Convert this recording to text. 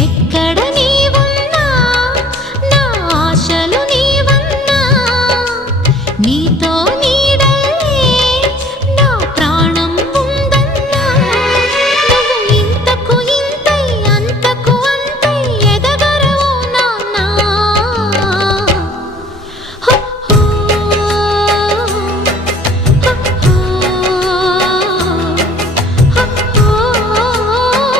ఎక్కడ నీ